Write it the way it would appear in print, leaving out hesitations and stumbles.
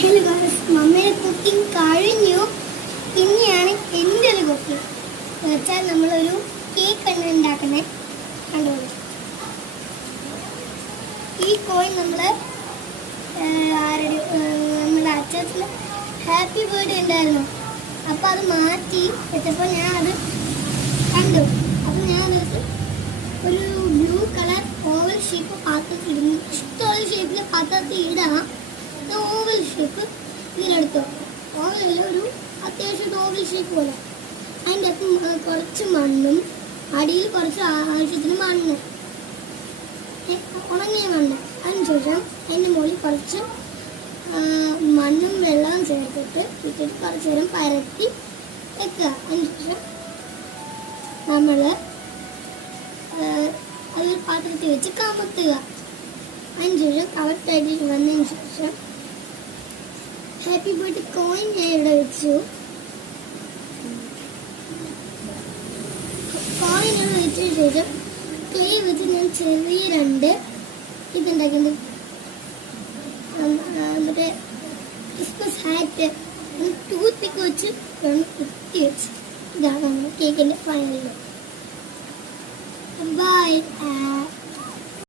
Hello guys, മമ്മിയുടെ cooking കഴിഞ്ഞു. പിന്നെയാണ് എൻ്റെ ഒരു കുക്കിംഗ് എന്ന് വെച്ചാൽ നമ്മളൊരു കേക്ക് ആണ് ഉണ്ടാക്കുന്നത്. കണ്ടോളൂ, ഈ കോയിൻ നമ്മൾ നമ്മുടെ അച്ഛന് ഹാപ്പി ബർത്ത്ഡേ ഉണ്ടായിരുന്നു. അപ്പോൾ അത് മാറ്റി വെച്ചപ്പോൾ ഞാൻ അത് കണ്ടു. അപ്പോൾ ഞാൻ അതെടുത്ത് ഒരു ബ്ലൂ കളർ ഓവൽ ഷേപ്പ് പാത്രത്തിൽ ഇടുന്നു. ഇഷ്ടമുള്ള ഷേപ്പിൽ പാത്രത്തിൽ ഇടാം. Oval shape ഇതിനെടുത്തു. ഓവലല്ല, ഒരു അത്യാവശ്യം ഓവൽ ഷേപ്പ് പോലെ. അതിൻ്റെ അകത്ത് കുറച്ച് മണ്ണും അടിയിൽ കുറച്ച് ആവശ്യത്തിന് മണ്ണ്, ഉണങ്ങിയ മണ്ണ്. അതിനുശേഷം അതിൻ്റെ മുകളിൽ കുറച്ച് മണ്ണും വെള്ളവും ചേർത്തിട്ട് ഇട്ടിട്ട് കുറച്ച് നേരം പരത്തി വെക്കുക. അതിനുശേഷം നമ്മൾ അത് പാത്രത്തിൽ വെച്ച് കമത്തുക. അതിനുശേഷം കവറ്റായിട്ട് വന്നതിന് ശേഷം ഹാപ്പി ബർത്ത്ഡേ കോയിൻ ഞാൻ ഇവിടെ വെച്ചു. കോയിൻ ഇവിടെ വെച്ചതിന് ശേഷം ക്ലേ വെച്ച് ഞാൻ ചെറിയ രണ്ട് ഇതുണ്ടാക്കുന്നത്. മറ്റേ ക്രിസ്മസ് ഹാറ്റ് ടൂത്ത് പിക്ക് വെച്ച് കുത്തി വെച്ച്. ഇതാണ് നമ്മുടെ കേക്കിൻ്റെ ഫൈനൽ. ബൈ.